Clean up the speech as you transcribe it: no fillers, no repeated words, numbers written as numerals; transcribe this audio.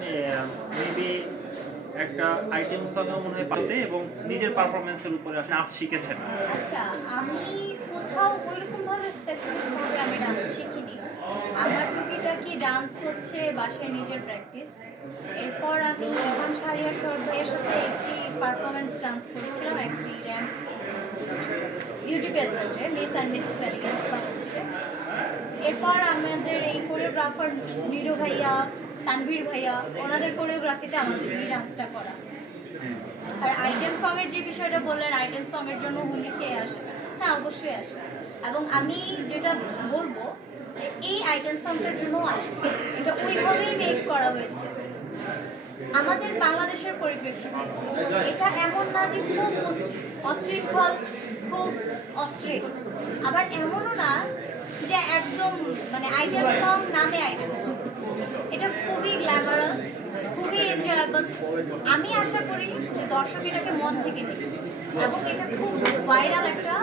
আপনি মেবি একটা আইটেম সঙ্গে মনে হয় পাতে এবং নিজের পারফরমেন্সের উপরে আপনি নাচ শিখেছেন। আচ্ছা, আমি কোথাও ওইরকমভাবে স্পেসিফিকভাবে আমি ডান্স শিখিনি। আমার টুকিটাকি ডান্স হচ্ছে বাসায় নিজের প্র্যাকটিস। এরপর আমি ইভান শাহরিয়ার শরৎ ভাইয়ের সাথে একটি পারফরমেন্স ডান্স করেছিলাম, একটি র্যাম্প বিউটি পেজেন্টে, মিস অ্যান্ড মিসেস এলিগেন্স বাংলাদেশে। এরপর আমাদের এই কোরিওগ্রাফার নীরু ভাইয়া, তানভীর ভাইয়া, ওনাদের কোরিওগ্রাফিতে আমাদের এই ডান্সটা করা। আর আইটেম সং এর যে বিষয়টা বললেন, আইটেম সং এর জন্য হুমকি খেয়ে আসে, হ্যাঁ অবশ্যই আসে। এবং আমি যেটা বলবো যে এই আইটেম সংটার জন্য আসবে, এটা ওইভাবেই মেক করা হয়েছে আমাদের বাংলাদেশের পরিপ্রেক্ষিতে। এটা এমন না যে খুব অশৃঙ্খল, খুব অশ্লীল, আবার এমনও না যে একদম মানে আইটেম সং নামে আইটেম সং। এটা খুবই গ্ল্যামারাস, খুবই এনজয়েবল। আমি আশা করি যে দর্শক এটাকে মন থেকে নেবে এবং এটা খুব ভাইরাল একটা